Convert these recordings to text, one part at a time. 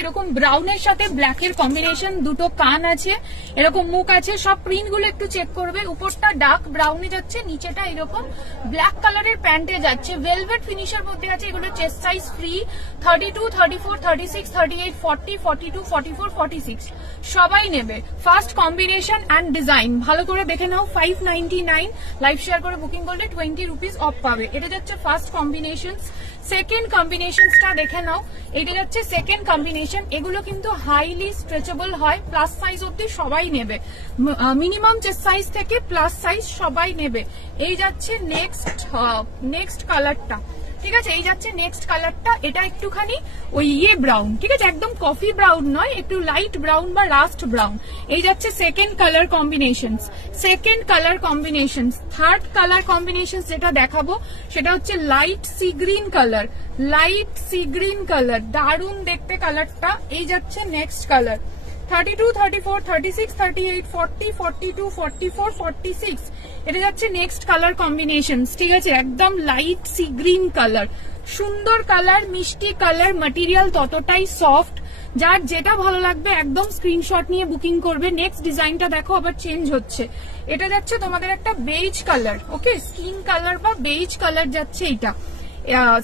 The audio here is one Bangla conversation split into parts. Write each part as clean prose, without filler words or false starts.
এরকম ব্রাউনের সাথে ব্ল্যাকের কম্বিনেশন, দুটো কান আছে, এরকম মুখ আছে, সব প্রিন্ট গুলো একটু চেক করবে। উপরটা ডার্ক ব্রাউনে যাচ্ছে, নিচেটা এরকম ব্ল্যাক কালারের প্যান্টে যাচ্ছে, ভেলভেট ফিনিশের মধ্যে আছে। এগুলো চেস্ট সাইজ ফ্রি, 32, 34, 36, 38, 40, 42, 44, 46 সবাই নেবে। ফার্স্ট কম্বিনেশন অ্যান্ড ডিজাইন ভালো করে দেখে নাও। 599 লাইভ শেয়ার করে বুকিং করলে 20 রুপিস অফ পাবে। এটা যাচ্ছে ফার্স্ট কম্বিনেশন। সেকেন্ড কম্বিনেশনটা দেখে নাও, এটা যাচ্ছে সেকেন্ড কম্বিনেশন। এগুলো কিন্তু হাইলি স্ট্রেচেবল হয়, প্লাস সাইজ অব্দি সবাই নেবে, মিনিমাম চেস্ট সাইজ থেকে প্লাস সাইজ সবাই নেবে। এই যাচ্ছে নেক্সট কালারটা, ঠিক আছে? এই যাচ্ছে নেক্সট কালারটা, এটা একটুখানি ওই ব্রাউন, ঠিক আছে? একদম কফি ব্রাউন নয়, একটু লাইট ব্রাউন বা রাস্ট ব্রাউন। এই যাচ্ছে second colour combination. Third colour combination যেটা দেখাবো সেটা হচ্ছে লাইট সি গ্রিন কালার, দারুণ দেখতে কালারটা। এই যাচ্ছে নেক্সট কালার, 32, 34, 36, 38, 40, 42, 44, 46 এটা যাচ্ছে নেক্সট কালার কম্বিনেশন, ঠিক আছে? একদম লাইট সি গ্রিন কালার, সুন্দর কালার, মিষ্টি কালার, ম্যাটেরিয়াল ততটাই সফট। যার যেটা ভালো লাগবে একদম স্ক্রিনশট নিয়ে বুকিং করবে। নেক্সট ডিজাইনটা দেখো, আবার চেঞ্জ হচ্ছে। এটা যাচ্ছে তোমাদের একটা বেজ কালার, ওকে? স্কিন কালার বা বেজ কালার যাচ্ছে, এইটা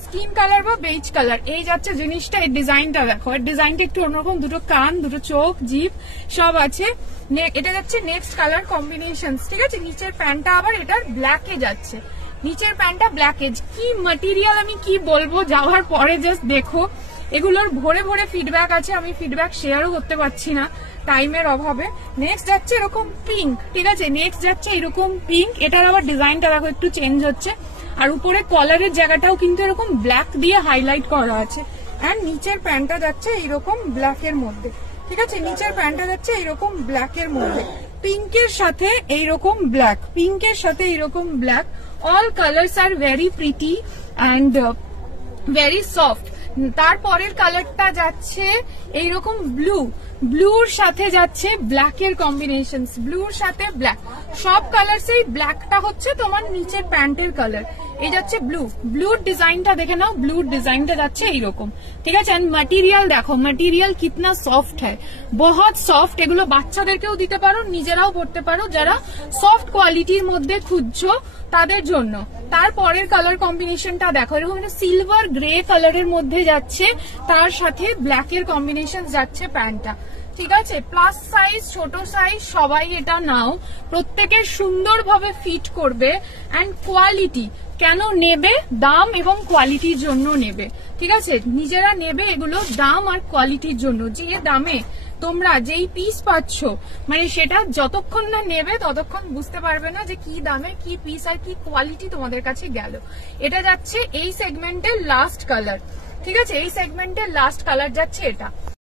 স্কিন কালার বা বেজ কালার। এই যাচ্ছে জিনিসটা, এই ডিজাইনটা দেখো, এর ডিজাইনটা একটু অন্যরকম, দুটো কান, দুটো চোখ, জিভ সব আছে। এটা যাচ্ছে নেক্সট কালার কম্বিনেশন, ঠিক আছে? নিচের প্যান্টটা আবার এটার ব্ল্যাকে যাচ্ছে, নিচের প্যান্টটা ব্ল্যাকে। কি ম্যাটেরিয়াল আমি কি বলবো, যাওয়ার পরে জাস্ট দেখো। এগুলোর ভরে ভরে ফিডব্যাক আছে, আমি ফিডব্যাক শেয়ারও করতে পারছি না টাইমের অভাবে। নেক্সট যাচ্ছে এরকম পিঙ্ক, ঠিক আছে? নেক্সট যাচ্ছে এরকম পিঙ্ক, এটার আবার ডিজাইনটা দেখো একটু চেঞ্জ হচ্ছে। আর উপরে কলারের জায়গাটাও কিন্তু এরকম ব্ল্যাক দিয়ে হাইলাইট করা আছে। এন্ড নিচের প্যান্টটা যাচ্ছে এইরকম ব্ল্যাকের মধ্যে, ঠিক আছে? নিচের প্যান্টটা যাচ্ছে এইরকম ব্ল্যাকের মধ্যে, পিঙ্কের সাথে এইরকম ব্ল্যাক, পিঙ্কের সাথে এইরকম black. All colours are very pretty and very soft. তারপরের কালারটা যাচ্ছে এইরকম ব্লুর সাথে যাচ্ছে ব্ল্যাকের কম্বিনেশন, ব্লুর সাথে ব্ল্যাক। সব কালার সেই ব্ল্যাকটা হচ্ছে তোমার নিচের প্যান্টের কালার। এই যাচ্ছে ব্লুর ডিজাইনটা দেখে নাও, ব্লুর ডিজাইনটা যাচ্ছে এইরকম, ঠিক আছে? এন্ড ম্যাটেরিয়াল দেখো, ম্যাটেরিয়াল কিতনা সফট হয়, বহুত সফট। এগুলো বাচ্চাদেরকেও দিতে পারো, নিজেরাও পড়তে পারো, যারা সফট কোয়ালিটির মধ্যে খুঁজছো তাদের জন্য। তারপরের কালার কম্বিনেশনটা দেখো, এরকম সিলভার গ্রে কালারের মধ্যে যাচ্ছে, তার সাথে ব্ল্যাকের কম্বিনেশন যাচ্ছে প্যান্টটা, ঠিক আছে? প্লাস সাইজ, ছোট সাইজ সবাই এটা নাও, প্রত্যেকের সুন্দরভাবে ফিট করবে। অ্যান্ড কোয়ালিটি কেন নেবে, দাম এবং কোয়ালিটির জন্য নেবে, ঠিক আছে? নিজেরা নেবে এগুলো দাম আর কোয়ালিটির জন্য। যে দামে তোমরা যেই পিস পাচ্ছ, মানে সেটা যতক্ষণ না নেবে ততক্ষণ বুঝতে পারবে না যে কি দামে কি পিস আর কি কোয়ালিটি তোমাদের কাছে গেল। এটা যাচ্ছে এই সেগমেন্টের লাস্ট কালার, ঠিক আছে? এই সেগমেন্টের লাস্ট কালার যাচ্ছে এটা।